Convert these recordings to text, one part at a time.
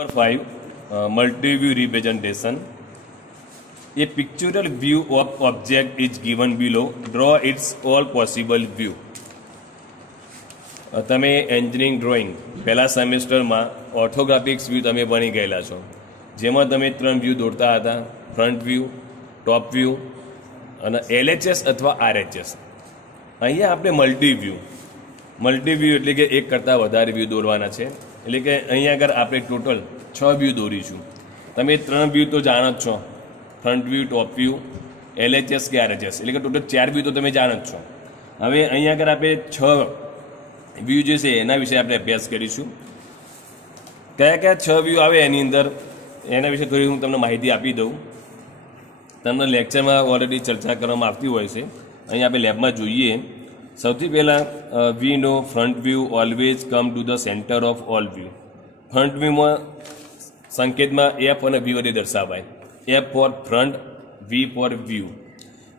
Number 5, multi-view representation. A pictorial view of object is given below. Draw its all possible view. તમે engineering drawing પહેલા સેમેસ્ટરમાં ઓર્થોગ્રાફિક્સ વ્યૂ તમે ભણી ગયેલા છો, જેમાં તમે 3 વ્યૂ દોરતા હતા: ફ્રન્ટ વ્યૂ, ટોપ વ્યૂ અને LHS અથવા RHS. અહીંયા આપણે મલ્ટી વ્યૂ એટલે કે એક કરતાં વધારે વ્યૂ દોરવાના છે. એટલે કે અહીંયા આગળ આપણે ટોટલ 6 વ્યૂ દોરીશું. તમે 3 વ્યૂ તો જાણો જ છો: front view, top view, LHS કે RHS. એટલે કે ટોટલ 4 વ્યૂ તો તમે જાણો જ છો. હવે અહીંયા આગળ આપણે 6 વ્યૂ જે છે એના વિશે આપણે અભ્યાસ કરીશું. કયા કયા 6 વ્યૂ આવે એની અંદર, એના વિશે થોડી હું તમને માહિતી આપી દઉં. તમને લેક્ચરમાં ઓલરેડી ચર્ચા કરવામાં આવતી હોય છે. અહીંયા આપણે લેબમાં જોઈએ. સૌથી પહેલાં we know front view always come to the centre of all view. Front વ્યૂમાં સંકેતમાં F અને V વડે દર્શાવાય. F for front, V for view.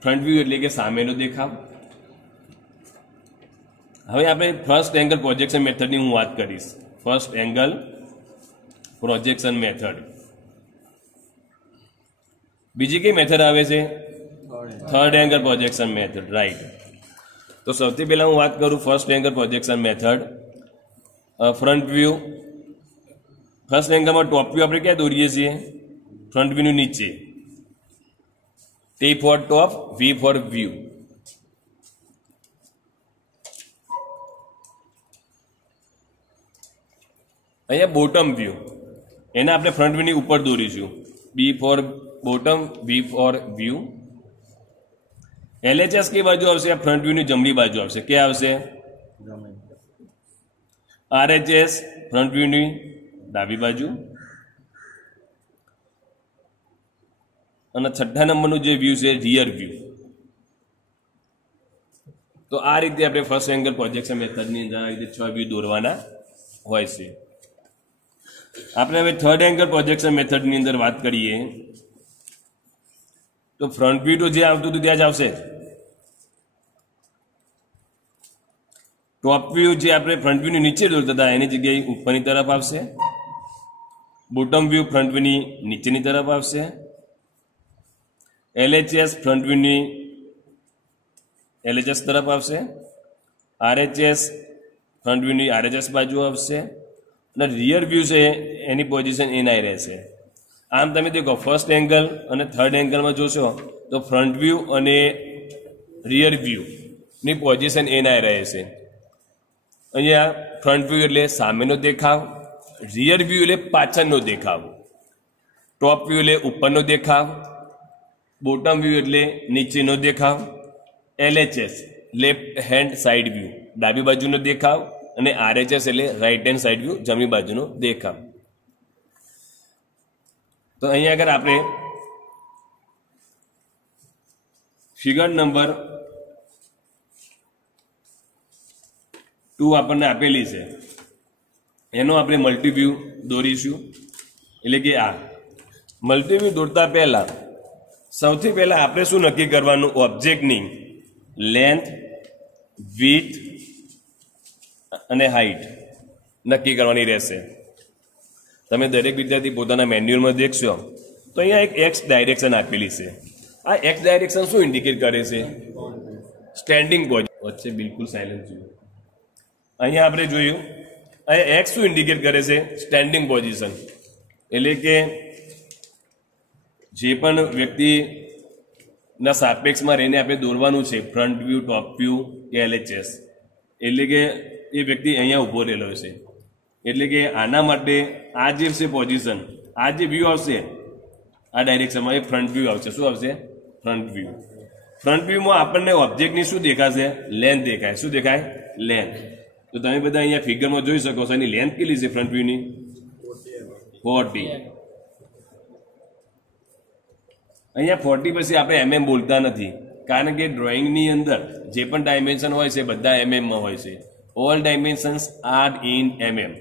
Front view એટલે કે સામેનો દેખાવ. હવે આપણે ફર્સ્ટ એંગલ પ્રોજેક્શન મેથડની હું વાત કરીશ. First angle projection method. બીજી કઈ મેથડ આવે છે? Third angle projection method. Right. તો સૌથી પહેલા હું વાત કરું first angle projection method. Front view. First એંગલમાં ટોપ વ્યૂ આપણે ક્યાં દોરીએ છીએ? ફ્રન્ટ વ્યૂની નીચે. T for top, V for view. અહીંયા બોટમ વ્યૂ, એને આપણે ફ્રન્ટ વ્યૂની ઉપર દોરીશું. B for bottom, V for view. LHS કઈ બાજુ આવશે? ફ્રન્ટ વ્યૂની જમણી બાજુ આવશે. ક્યાં આવશે? RHS ફ્રન્ટ વ્યૂની ડાબી બાજુ. અને 6થા નંબરનું જે વ્યૂ છે રિયર વ્યૂ. તો આ રીતે આપણે ફર્સ્ટ એંગલ પ્રોજેક્શન મેથડની અંદર આ રીતે 6 વ્યૂ દોરવાના હોય છે. આપણે હવે થર્ડ એંગલ પ્રોજેક્શન મેથડની અંદર વાત કરીએ તો ફ્રન્ટ વ્યૂ તો જે આવતું હતું ત્યાં જ આવશે. ટોપ વ્યૂ જે આપણે ફ્રન્ટ વ્યૂની નીચે દોરતા હતા એની જગ્યાએ ઉપરની તરફ આવશે. બોટમ વ્યૂ ફ્રન્ટ વ્યૂની નીચેની તરફ આવશે. LHS ફ્રન્ટ વ્યૂની LHS તરફ આવશે. RHS ફ્રન્ટ વ્યૂની RHS બાજુ આવશે. અને રિયર વ્યૂ છે એની પોઝિશન એનાય રહેશે. આમ તમે દેખો ફર્સ્ટ એંગલ અને થર્ડ એંગલમાં જોશો તો ફ્રન્ટ વ્યૂ અને રિયર વ્યૂની પોઝિશન એનાય રહે છે. અહીંયા ફ્રન્ટ વ્યૂ એટલે સામેનો દેખાવ, રિયર વ્યૂ એટલે પાછળનો દેખાવ, ટોપ વ્યૂ એટલે ઉપરનો દેખાવ, બોટમ વ્યૂ એટલે નીચેનો દેખાવ, LHS left hand side view ડાબી બાજુનો દેખાવ, અને RHS એટલે રાઈટ હેન્ડ સાઈડ વ્યૂ જમણી બાજુનો દેખાવ. તો અહીંયા આગળ આપણે ફિગર નંબર 2 આપણને આપેલી છે, એનો આપણે મલ્ટીવ્યૂ દોરીશું. એટલે કે આ મલ્ટીવ્યૂ દોરતા પહેલા સૌથી પહેલા આપણે શું નક્કી કરવાનું? ઓબ્જેક્ટની લેન્થ, વિડ્થ અને હાઈટ નક્કી કરવાની રહેશે. તમે દરેક વિદ્યાર્થી પોતાના મેન્યુઅલમાં દેખશો તો અહીંયા એક એક્સ ડાયરેક્શન આપેલી છે. આ એક્સ ડાયરેક્શન શું ઇન્ડિકેટ કરે છે? Standing position. વચ્ચે બિલકુલ સાયલન્સ જોયું. અહીંયા આપણે જોયું અહીંયા એક્સ શું ઇન્ડિકેટ કરે છે? Standing position. એટલે કે જે પણ વ્યક્તિના સાપેક્ષમાં રહીને આપણે દોરવાનું છે, ફ્રન્ટ વ્યૂ, ટોપ વ્યૂ કે LHS, એટલે કે એ વ્યક્તિ અહીંયા ઊભો રહેલો છે. એટલે કે આના માટે આ જે છે પોઝિશન, આ જે વ્યૂ આવશે આ ડાયરેક્શનમાં, એ ફ્રન્ટ વ્યૂ આવશે. શું આવશે? Front view. ફ્રન્ટ વ્યૂમાં આપણને ઓબ્જેક્ટની શું દેખાશે? લેન્થ દેખાય. શું દેખાય? લેન્થ. તો તમે બધા અહીંયા ફિગરમાં જોઈ શકો છો એની લેન્થ કેટલી છે ફ્રન્ટ વ્યૂની? 40. અહીંયા 40 પછી આપણે mm બોલતા નથી, કારણ કે ડ્રોઈંગની અંદર જે પણ ડાયમેન્શન હોય છે બધા mm-માં હોય છે. All dimensions are in mm.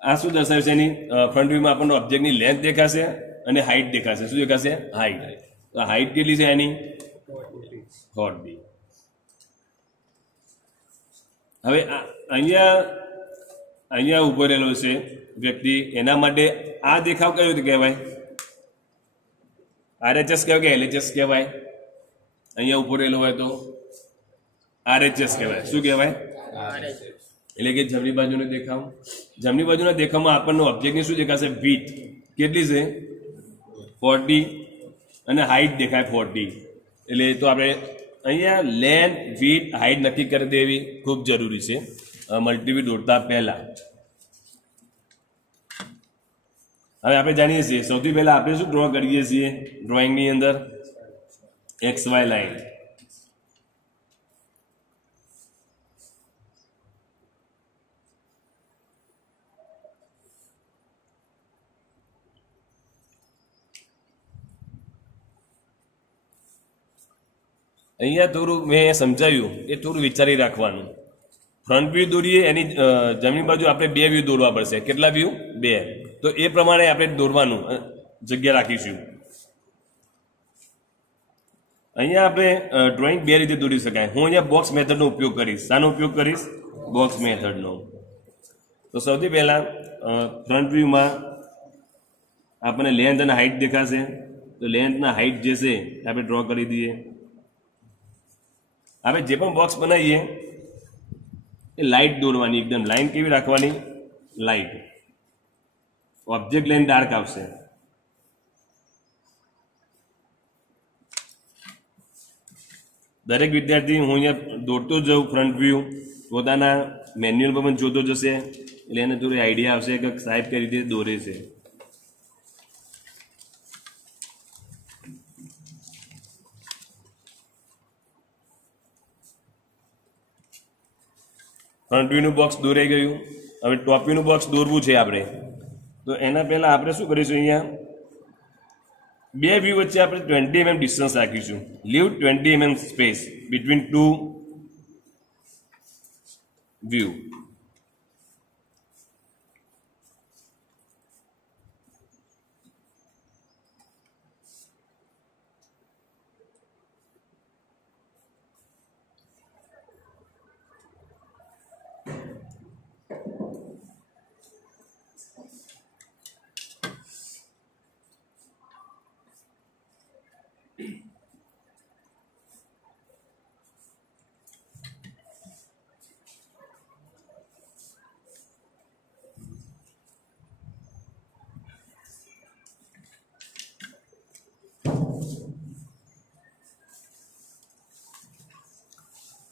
આ શું દર્શાવે છે? એની ફ્રન્ટ વ્યૂમાં આપણને ઓબ્જેક્ટની લેન્થ દેખાશે અને હાઈટ દેખાશે. શું દેખાશે? હાઈટ. તો હાઈટ કેટલી છે એની? 40. હવે અહીંયા ઊભો રહેલો છે વ્યક્તિ, એના માટે આ દેખાવ કયો રીતે કહેવાય? RHS કહેવાય કે LHS કહેવાય? અહીંયા ઉભો રહેલો હોય તો RHS કહેવાય. શું કહેવાય? એટલે કે જમણી બાજુનો દેખાવ. જમણી બાજુના દેખાવમાં આપણને ઓબ્જેક્ટની શું દેખાશે? વિડ્થ કેટલી છે? 40 અને હાઈટ દેખાય 40. એટલે તો આપણે અહીંયા લેન્થ, વિડ્થ, હાઈટ નક્કી કરી દેવી ખૂબ જરૂરી છે મલ્ટીવ્યુ દોરતા પહેલા. હવે આપણે જાણીએ છીએ સૌથી પહેલા આપણે શું ડ્રો કરીએ છીએ ડ્રોઈંગની અંદર? XY line. અહીંયા થોડું મેં સમજાવ્યું એ થોડું વિચારી રાખવાનું. ફ્રન્ટ વ્યૂ દોરીએ એની જમણી બાજુ આપણે 2 વ્યૂ દોરવા પડશે. કેટલા વ્યૂ? 2. તો એ પ્રમાણે આપણે દોરવાનું જગ્યા રાખીશું. અહીંયા આપણે ડ્રોઈંગ 2 રીતે દોરી શકાય. હું અહીંયા બોક્સ મેથડનો ઉપયોગ કરીશ. શાનો ઉપયોગ કરીશ? બોક્સ મેથડનો. તો સૌથી પહેલાં ફ્રન્ટ વ્યૂમાં આપણને લેન્થ અને હાઈટ દેખાશે. તો લેન્થના હાઈટ જે છે આપણે ડ્રો કરી દઈએ. આપણે જે પણ બોક્સ બનાવીએ એ લાઇટ દોરવાની, એકદમ લાઈન કેવી રાખવાની? લાઇટ. ઓબ્જેક્ટ લાઈન ડાર્ક આવશે. દરેક વિદ્યાર્થી હું અહીંયા દોરતો જાઉં ફ્રન્ટ વ્યૂ પોતાના મેન્યુઅલ પર પણ જોતો જશે એટલે એને થોડી આઈડિયા આવશે કે સાહેબ કઈ રીતે દોરે છે. ફ્રન્ટ વ્યૂનું બોક્સ દોરાઈ ગયું. હવે ટોપ વ્યૂનું બોક્સ દોરવું છે આપણે. તો એના પહેલાં આપણે શું કરીશું? અહીંયા 2 વ્યૂ વચ્ચે આપણે 20 mm ડિસ્ટન્સ રાખીશું. Leave 20 mm space between 2 view.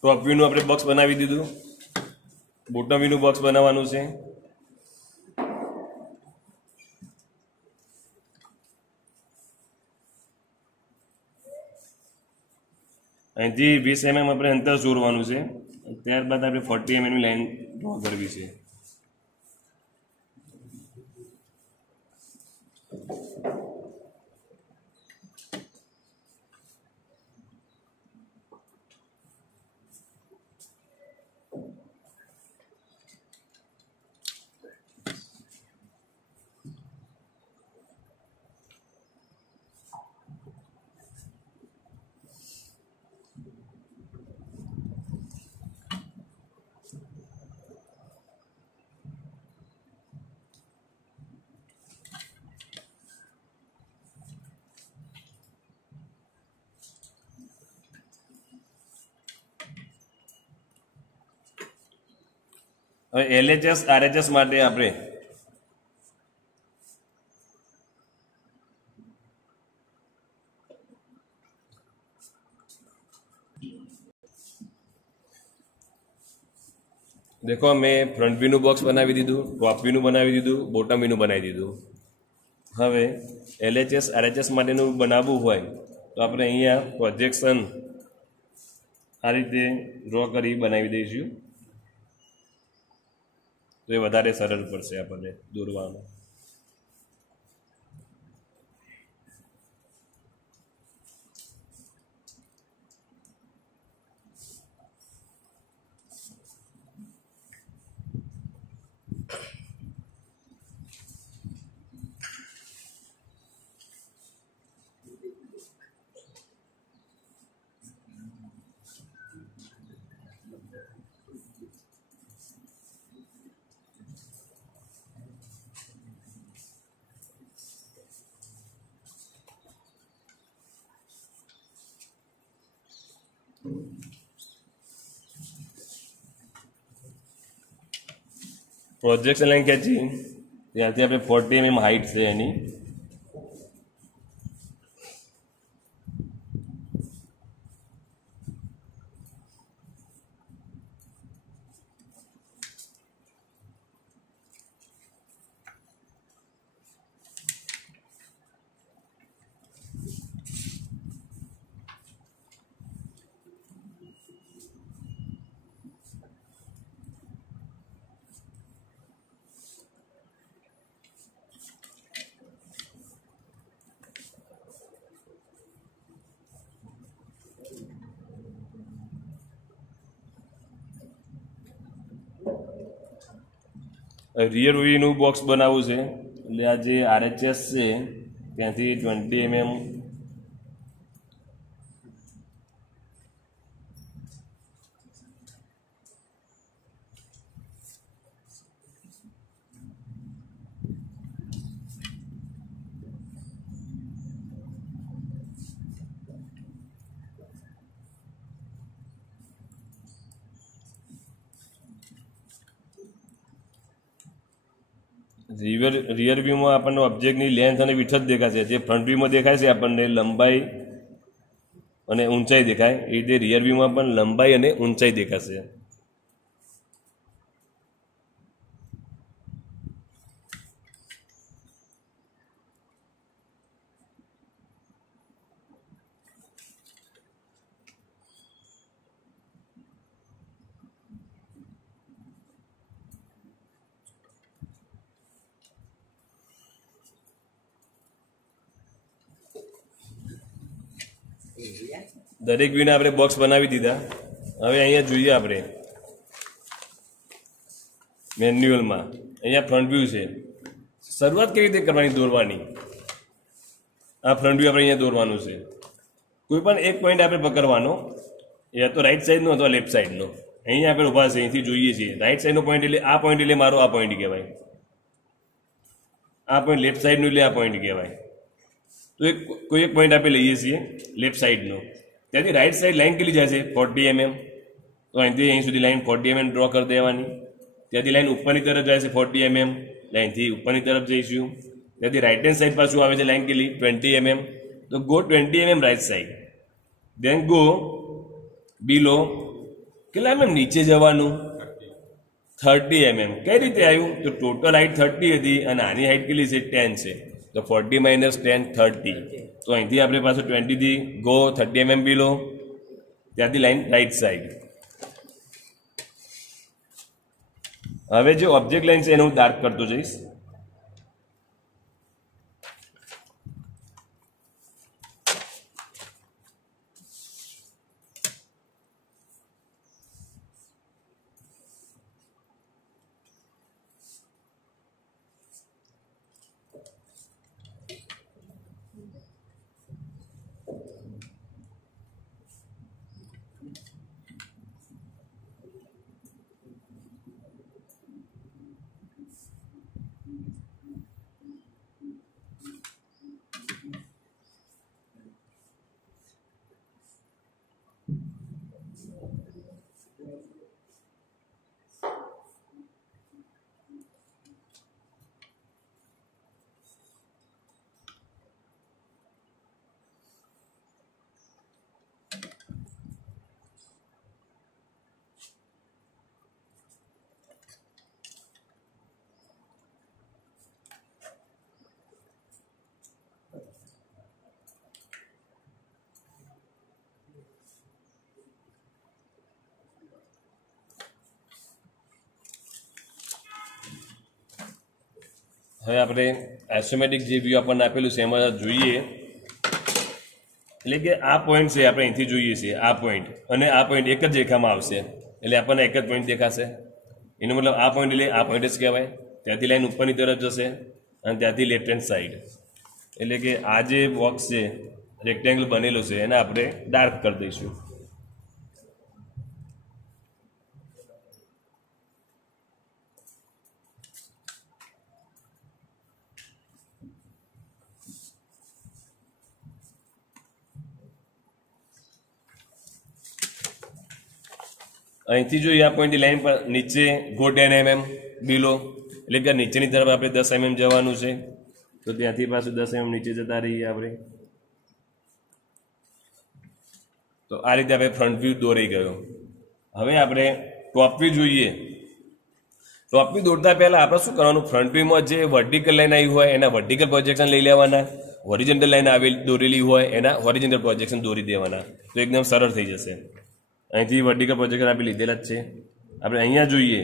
Top વ્યૂનું આપણે બોક્સ બનાવી દીધું. બોટમ વ્યૂનું બોક્સ બનાવવાનું છે. અહીંથી 20 mm આપણે અંતર જોડવાનું છે. ત્યારબાદ આપણે 40 mm ની લાઈન ડ્રો કરવી છે. હવે LHS RHS માટે આપણે देखो મેં ફ્રન્ટ વ્યૂનું બોક્સ બનાવી દીધું, ટોપ વ્યૂનું બનાવી દીધું, બોટમ વ્યૂનું બનાવી દીધું. હવે LHS RHS માટેનું બનાવવું હોય તો આપણે અહીંયા પ્રોજેક્શન આ રીતે ડ્રો કરી બનાવી દઈશું. તો એ વધારે સરળ પડશે આપણને દોરવાનું. પ્રોજેક્શન લાઈન ખેંચી ત્યાંથી આપણે 40 mm હાઈટ છે એની, રિયર વ્યૂનું બોક્સ બનાવવું છે એટલે આ જે RHS છે ત્યાંથી 20 mm રિયર વ્યૂમાં આપણને ઓબ્જેક્ટની લેન્થ અને વિડ્થ જ દેખાશે. જે ફ્રન્ટ વ્યૂમાં દેખાય છે આપણને લંબાઈ અને ઊંચાઈ દેખાય, એ રીતે રિયર વ્યૂમાં પણ લંબાઈ અને ઊંચાઈ દેખાશે. દરેક વ્યૂને આપણે બોક્સ બનાવી દીધા. હવે અહીંયા જોઈએ આપણે મેન્યુઅલમાં, અહીંયા ફ્રન્ટ વ્યૂ છે. શરૂઆત કેવી રીતે કરવાની દોરવાની, આ ફ્રન્ટ વ્યૂ આપણે અહીંયા દોરવાનું છે. કોઈ પણ એક પોઈન્ટ આપણે પકડવાનો, યા તો રાઈટ સાઈડનો અથવા લેફ્ટ સાઈડનો. અહીંયા આપણે ઊભા છે, અહીંથી જોઈએ છીએ રાઈટ સાઈડનો પોઈન્ટ એટલે આ પોઈન્ટ, એટલે મારો આ પોઈન્ટ કહેવાય. આ પોઈન્ટ લેફ્ટ સાઈડનું એટલે આ પોઈન્ટ કહેવાય. તો કોઈ એક પોઈન્ટ આપણે લઈએ છીએ લેફ્ટ સાઈડનો, ત્યાંથી રાઈટ સાઈડ લાઈન કેટલી જશે 40 mm. તો અહીંથી અહીં સુધી લાઈન 40 mm ડ્રો કરી દેવાની. ત્યાંથી લાઈન ઉપરની તરફ જાય છે 40 mm, લાઈનથી ઉપરની તરફ જઈશું. ત્યાંથી રાઈટ હેન્ડ સાઈડ પાછું આવે છે લાઈન કેટલી 20 mm. તો ગો 20 mm રાઈટ સાઈડ, દેન ગો બિલો કેટલા mm નીચે જવાનું 30 mm. કઈ રીતે આવ્યું, તો ટોટલ હાઈટ 30 હતી અને આની હાઈટ કેટલી છે 10 છે. તો 40 minus 10 30. તો અહીંથી આપણે પાછું 20 થી ગો 30 mm બિલો, ત્યાંથી લાઈન રાઈટ સાઈડ. હવે જે ઓબ્જેક્ટ લાઈન છે એને હું ડાર્ક કરતો જઈશ. હવે આપણે આઇસોમેટ્રિક જે વ્યૂ આપણને આપેલું છે એમાં જોઈએ, એટલે કે આ પોઈન્ટ છે આપણે અહીંથી જોઈએ છીએ, આ પોઈન્ટ અને આ પોઈન્ટ એક જ રેખામાં આવશે, એટલે આપણને એક જ પોઈન્ટ દેખાશે. એનો મતલબ આ પોઈન્ટ એટલે આ પોઈન્ટ જ કહેવાય. ત્યાંથી લાઈન ઉપરની તરફ જશે અને ત્યાંથી લેફ્ટ હેન્ડ સાઈડ, એટલે કે આ જે બોક્સ છે રેક્ટેંગલ બનેલું છે એને આપણે ડાર્ક કરી દઈશું. અહીંથી જોઈએ આ પોઈન્ટની લાઈન પર નીચે ગો 10 mm, બિલો, એટલે કે નીચેની તરફ આપણે 10 mm જવાનું છે, તો ત્યાંથી પાછું 10 mm નીચે જતા રહીએ આપણે. તો આ રીતે આપણે ફ્રન્ટ વ્યૂ દોરી ગયો. હવે આપણે ટોપ વ્યૂ જોઈએ. ટોપ વ્યૂ દોરતા પહેલા આપણે શું કરવાનું, ફ્રન્ટ વ્યૂમાં જે વર્ટિકલ લાઈન આવી હોય એના વર્ટિકલ પ્રોજેક્શન લઈ લેવાના, હોરિઝોન્ટલ લાઈન દોરેલી હોય એના હોરિઝોન્ટલ પ્રોજેક્શન દોરી દેવાના, તો એકદમ સરળ થઈ જશે. અહીંથી વર્ટિકલ પ્રોજેક્શન આપણે લીધેલા જ છે. આપણે અહીંયા જોઈએ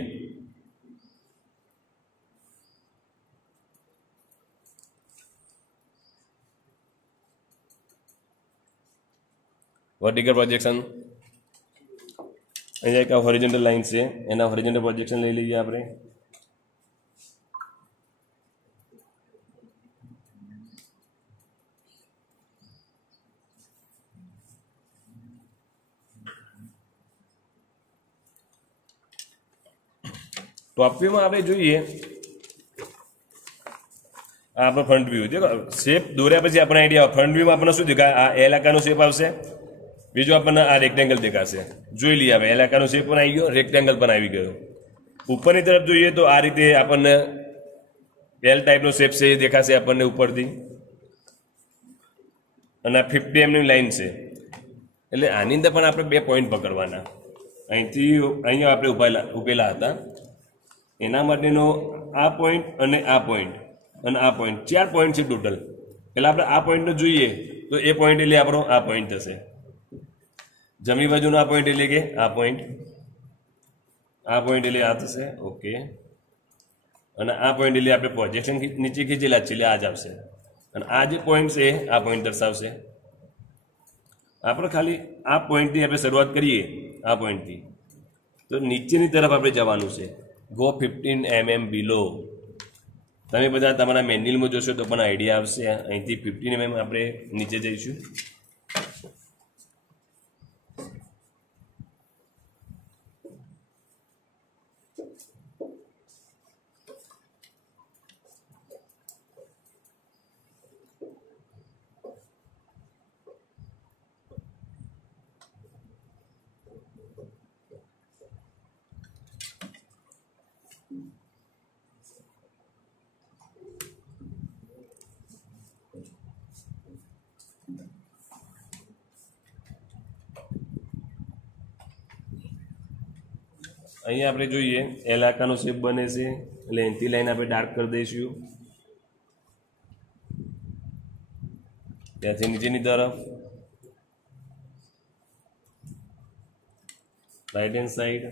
વર્ટિકલ પ્રોજેક્શન, અહીંયા એક હોરિઝોન્ટલ લાઈન છે એના હોરિઝોન્ટલ પ્રોજેક્શન લઈ લઈએ આપણે. ટોપ વ્યૂમાં આપણે જોઈએ આપણો ફ્રન્ટ વ્યૂ, દેખો શેપ દોર્યા પછી આપણે આઈડિયા, ફ્રન્ટ વ્યૂમાં આપણને શું દેખાય, આ એલ આકારનો શેપ આવશે, બીજું આપણને આ રેક્ટેંગલ દેખાશે. જોઈ લઈએ આપણે, એલ આકારનો શેપ પણ આવી ગયો, રેક્ટેંગલ પણ આવી ગયો. ઉપરની તરફ જોઈએ તો આ રીતે આપણને એલ ટાઈપનો શેપ છે એ દેખાશે આપણને ઉપરથી, અને 50 mm ની લાઈન છે. એટલે આની અંદર પણ આપણે 2 પોઈન્ટ પકડવાના. અહીંથી અહીંયા આપણે ઉભેલા હતા, એના માટેનો આ પોઈન્ટ અને આ પોઈન્ટ અને આ પોઈન્ટ, 4 પોઈન્ટ છે ટોટલ. એટલે આપણે આ પોઈન્ટને જોઈએ તો એ પોઈન્ટ એટલે આપણો આ પોઈન્ટ થશે. જમણી બાજુનો આ પોઈન્ટ એટલે કે આ પોઈન્ટ, આ પોઈન્ટ એટલે આ થશે. ઓકે, અને આ પોઈન્ટ એટલે આપણે પ્રોજેક્શન નીચે ખીચેલા છે એટલે આ જ આવશે. અને આ જે પોઈન્ટ છે આ પોઈન્ટ દર્શાવશે. આપણે ખાલી આ પોઈન્ટથી આપણે શરૂઆત કરીએ, આ પોઈન્ટથી, તો નીચેની તરફ આપણે જવાનું છે. ગો 15 mm બિલો. તમે બધા તમારા મેન્યુઅલમાં જોશો તો પણ આઈડિયા આવશે. અહીંથી 15 mm આપણે નીચે જઈશું. અહીંયા આપણે જોઈએ એલ આકારનો શેપ બને છે, એટલે એનથી લાઈન આપણે ડાર્ક કરી દઈશું. ત્યાંથી નીચેની તરફ રાઈટ હેન્ડ સાઈડ,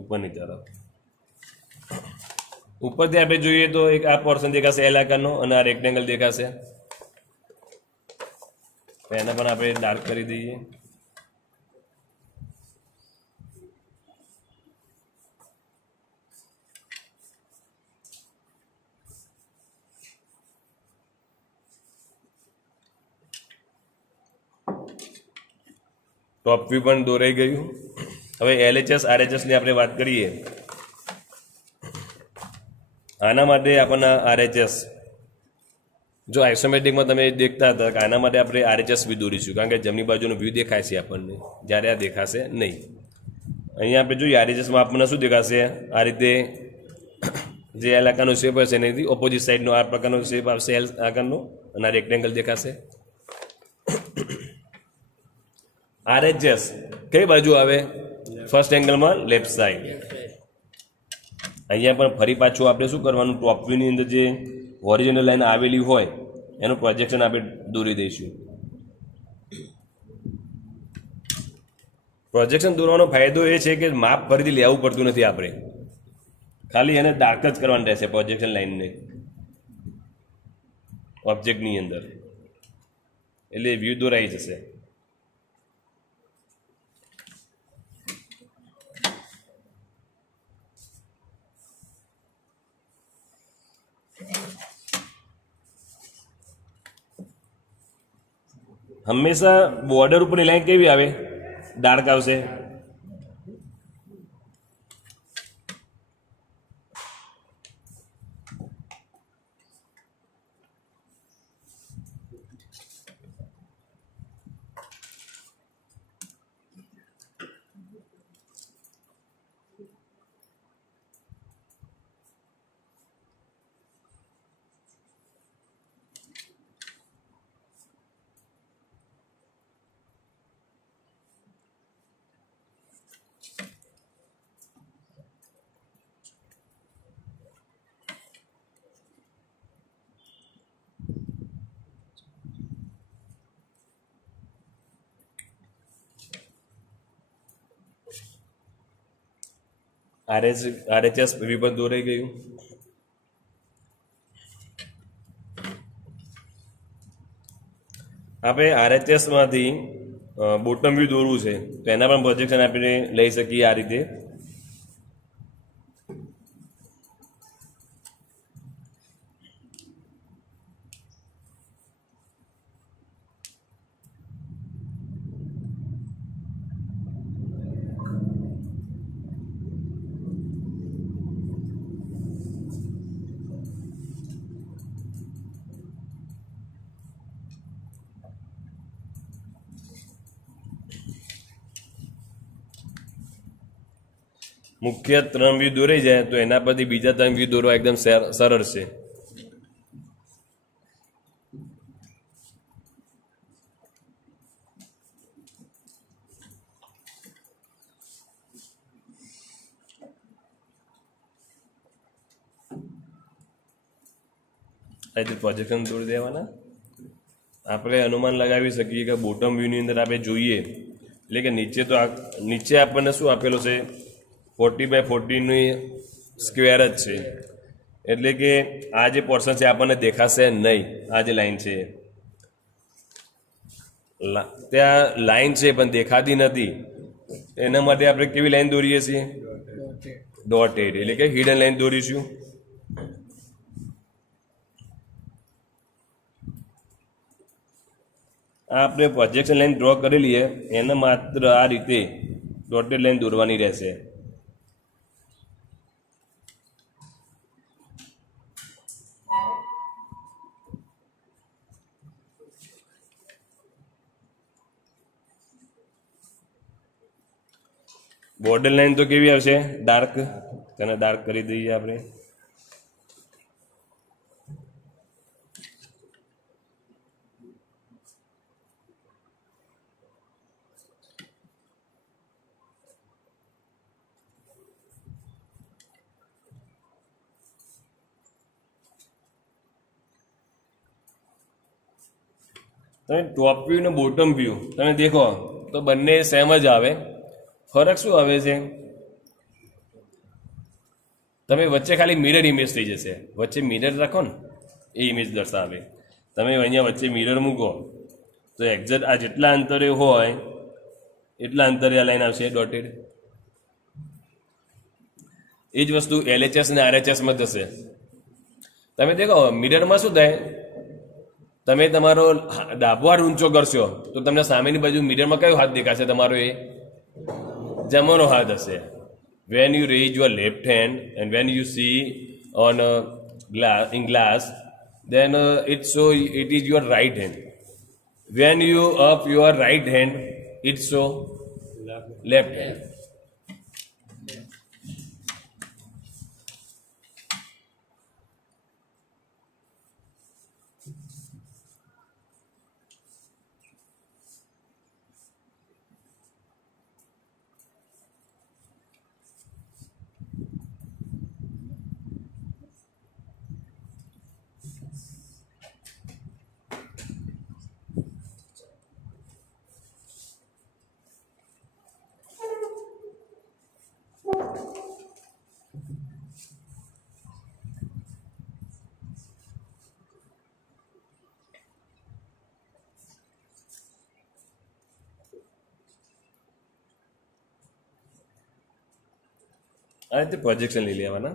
ઉપરની તરફ. ઉપરથી આપણે જોઈએ તો એક આ પોર્શન દેખાશે એલ આકારનો, અને આ રેક્ટેંગલ દેખાશે. એને પણ આપણે ડાર્ક કરી દઈએ. ટોપ વ્યૂ પણ દોરાઈ ગયું. હવે LHS RHS ની આપણે વાત કરીએ. આના માટે આપણને RHS, જો આઇસોમેટ્રિકમાં તમે દેખતા હતા કે આના માટે આપણે RHS બી દોરીશું, કારણ કે જમણી બાજુનો વ્યૂ દેખાય છે આપણને, જ્યારે આ દેખાશે નહીં. અહીંયા આપણે જોઈએ RHSમાં આપણને શું દેખાશે, આ રીતે જે એલ આકારનો શેપ હશે એનાથી ઓપોઝિટ સાઈડનો આ પ્રકારનો શેપ આવશે એલ આકારનો, અને આ રેક્ટેંગલ દેખાશે. RHS કઈ બાજુ આવે, ફર્સ્ટ એંગલમાં લેફ્ટ સાઈડ. અહીંયા પણ ફરી પાછું આપણે શું કરવાનું, ટોપ વ્યૂની અંદર જે ઓરિજિનલ લાઈન આવેલી હોય એનું પ્રોજેક્શન આપણે દોરી દઈશું. પ્રોજેક્શન દોરવાનો ફાયદો એ છે કે માપ ફરીથી લેવું પડતું નથી, આપણે ખાલી એને ડાર્ક જ કરવાનું રહેશે પ્રોજેક્શન લાઈનને ઓબ્જેક્ટની અંદર, એટલે વ્યૂ દોરાઈ જશે. હંમેશા બોર્ડર ઉપરની લાઈન કેવી આવે, ડાર્ક આવશે. આરએચએસ વ્યૂ પણ દોરાઈ ગયું. આપણે આરએચએસમાંથી બોટમ વ્યૂ દોરવું છે તો એના પણ પ્રોજેક્શન આપણે લઈ શકીએ આ રીતે. મુખ્ય 3 વ્યૂ દોરાઈ જાય તો એના પરથી બીજા 3 વ્યૂ દોરવા એકદમ સરળ છે. આ રીતે પ્રોજેક્શન દોરી દેવાના. આપણે અનુમાન લગાવી શકીએ કે બોટમ વ્યૂની અંદર આપણે જોઈએ એટલે કે નીચે આપણને શું આપેલું છે 40x40 સ્ક્વેર જ છે એટલે કે આ જે પોર્શન છે આપણને દેખાશે નહીં. આ જે લાઈન છે ત્યાં લાઈન છે પણ દેખાતી નથી. એના માટે આપણે કેવી લાઈન દોરીએ છીએ? ડોટેડ એટલે કે હિડન લાઈન દોરીશું. આ આપણે પ્રોજેક્શન લાઈન ડ્રો કરેલી છે એને માત્ર આ રીતે ડોટેડ લાઈન દોરવાની રહેશે. બોર્ડર લાઈન તો કેવી આવશે? ડાર્ક. તેને ડાર્ક કરી દઈએ આપણે. તમે ટોપ વ્યૂ ને બોટમ વ્યૂ તમે દેખો તો બંને સેમ જ આવે. ફરક શું આવે છે? તમે વચ્ચે ખાલી મિરર ઇમેજ થઈ જશે. વચ્ચે મિરર રાખો ને એ ઇમેજ દર્શાવે. તમે અહીંયા વચ્ચે મિરર મૂકો તો એક્ઝેક્ટ આ જેટલા અંતરે હોય એટલા અંતરે આ લાઈન આવશે ડોટેડ. એ જ વસ્તુ LHS અને RHSમાં થશે. તમે દેખો મિરરમાં શું થાય? તમે તમારો ડાબો હાથ ઊંચો કરશો તો તમને સામેની બાજુ મિરરમાં કયો હાથ દેખાશે? તમારો એ જમણો હાથ હશે. When you rays your left hand and when you C on glass then it is your right hand. When you up your right hand it show left hand. આ રીતે પ્રોજેક્શન લઈ લેવાના.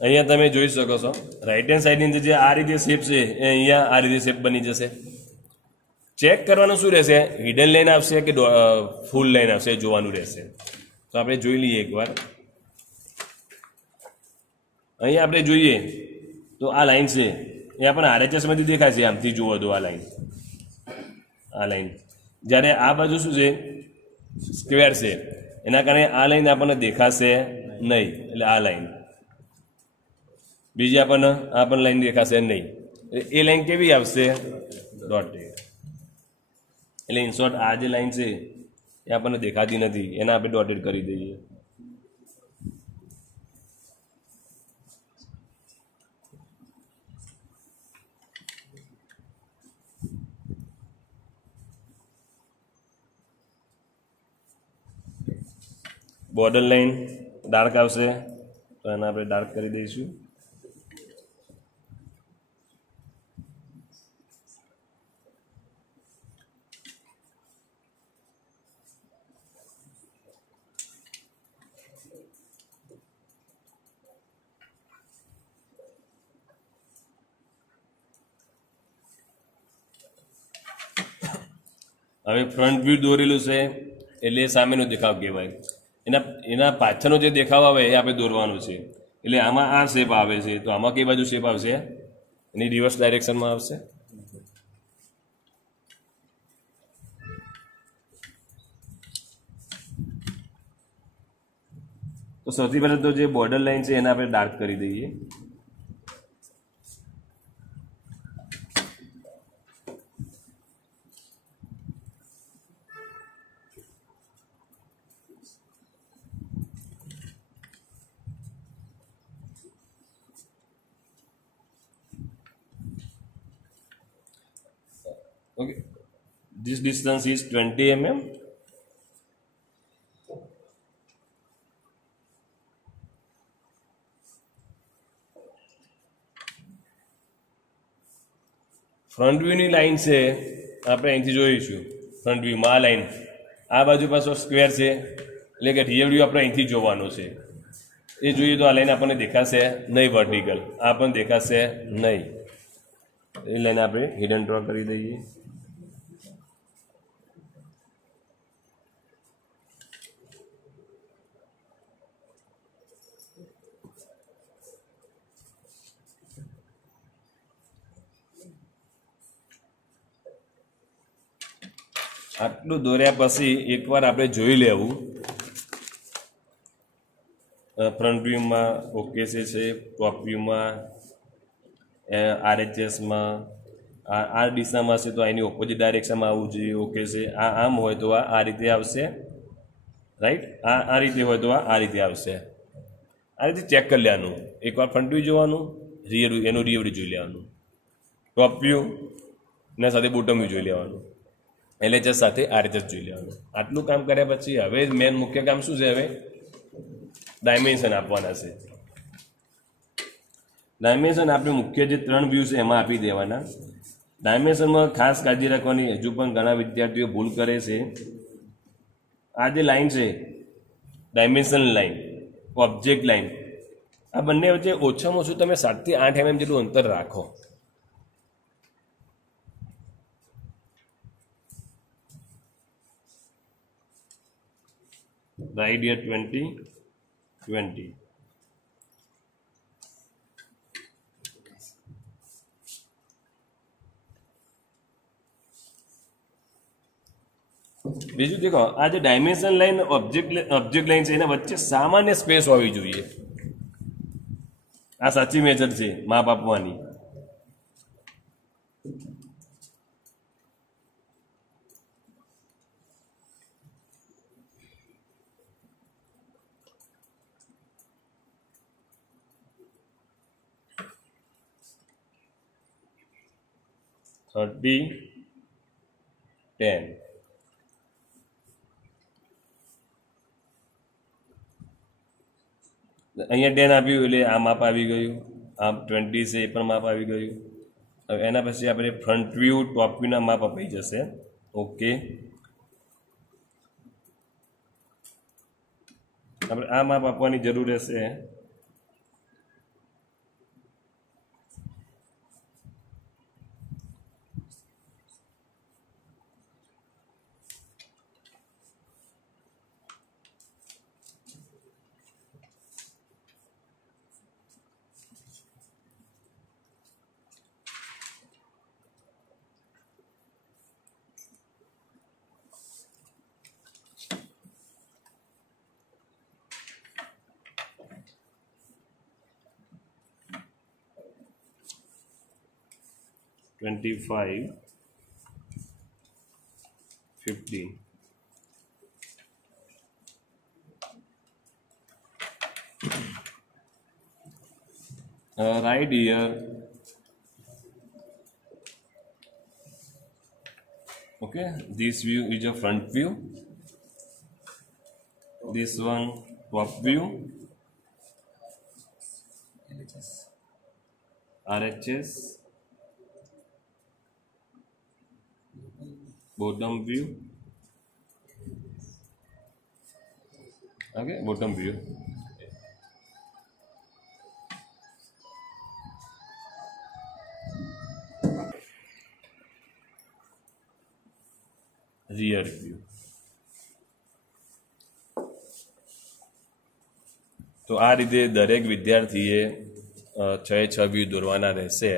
અહીંયા તમે જોઈ શકો છો રાઈટ હેન્ડ સાઈડની અંદર જે આ રીતે શેપ છે એ અહીંયા આ રીતે શેપ બની જશે. ચેક કરવાનું શું રહેશે? હિડન લાઈન આવશે કે ફૂલ લાઈન આવશે જોવાનું રહેશે. તો આપણે જોઈ લઈએ એકવાર. અહીંયા આપણે જોઈએ તો આ લાઈન છે એ આપણને RHSમાંથી દેખાય છે. આમથી જુઓ તો આ લાઈન જ્યારે આ બાજુ શું છે? સ્ક્વેર છે. એના કારણે આ લાઈન આપણને દેખાશે નહીં. એટલે આ લાઈન બીજી આપણને આ પણ લાઈન દેખાશે નહીં. એ લાઈન કેવી આવશે? ડોટેડ. એટલે ઇન શોર્ટ આ જે લાઈન છે એ આપણને દેખાતી નથી એને આપણે ડોટેડ કરી દઈએ. બોર્ડર લાઇન ડાર્ક આવશે તો એને આપણે ડાર્ક કરી દઈશું. હવે ફ્રન્ટ વ્યૂ દોરેલું છે એટલે એ સામેનો દેખાવ કહેવાય. એના પાછળનો જે દેખાવ આવે એ આપણે દોરવાનો છે. એટલે આમાં આ શેપ આવે છે તો આમાં કઈ બાજુ શેપ આવશે? એની રિવર્સ ડાયરેક્શનમાં આવશે. તો સૌથી પહેલાં તો જે બોર્ડર લાઇન છે એને આપણે ડાર્ક કરી દઈએ. Okay, this distance is 20 mm. Front વ્યૂની લાઈન છે આપણે અહીંથી જોઈશું. ફ્રન્ટ વ્યૂમાં આ લાઈન આ બાજુ પાછો સ્ક્વેર છે એટલે કે રિયલ વ્યૂ આપણે અહીંથી જોવાનો છે. એ જોઈએ તો આ લાઈન આપણને દેખાશે નહીં, વર્ટિકલ આ પણ દેખાશે નહીં. એ લાઈન આપણે હિડન ડ્રો કરી દઈએ. આટલું દોર્યા પછી એકવાર આપણે જોઈ લેવું ફ્રન્ટ વ્યૂમાં ઓકે છે, ટોપ વ્યૂમાં RHSમાં આ દિશામાં છે તો એની ઓપોઝિટ ડાયરેક્શનમાં આવવું જોઈએ. ઓકે છે. આ આમ હોય તો આ રીતે આવશે, રાઈટ. આ રીતે હોય તો આ રીતે આવશે. આ રીતે ચેક કરી લેવાનું. એકવાર ફ્રન્ટ વ્યૂ જોવાનું, રિયર વ્યૂ એનું રિયર વ્યૂ જોઈ લેવાનું, ટોપ વ્યૂ એના સાથે બોટમ વ્યૂ જોઈ લેવાનું, LHS સાથે RHS જોઈ લેવાનું. આટલું કામ કર્યા પછી હવે મેન મુખ્ય કામ શું છે? હવે ડાયમેન્શન આપવાના છે. ડાયમેન્શન આપણે મુખ્ય જે 3 વ્યૂ છે એમાં આપી દેવાના. ડાયમેન્શનમાં ખાસ કાળજી રાખવાની, હજુ પણ ઘણા વિદ્યાર્થીઓ ભૂલ કરે છે. આ જે લાઈન છે ડાયમેન્શન લાઈન, ઓબ્જેક્ટ લાઈન, આ બંને વચ્ચે ઓછામાં ઓછું તમે 7 થી 8 mm જેટલું અંતર રાખો. Right here 20, 20. બીજું દેખો, આ જે ડાયમેન્શન લાઈન ઓબ્જેક્ટ લાઈન છે એના વચ્ચે સામાન્ય સ્પેસ હોવી જોઈએ. આ સાચી મેથડ છે માપ આપવાની. $30, $10. અહીંયા 10 આપ્યું એટલે આ માપ આવી ગયું. આમ 20 છે એ પણ માપ આવી ગયું. હવે એના પછી આપણે ફ્રન્ટ વ્યૂ, ટોપ વ્યૂના માપ અપાઈ જશે. ઓકે, આપણે આ માપ આપવાની જરૂર રહેશે. $25, $15. Right here, okay, this view is a front view. this one top view, RHS, bottom view, okay, bottom view. Rear view. તો આ રીતે દરેક વિદ્યાર્થીએ 6 વ્યૂ દોરવાના રહેશે.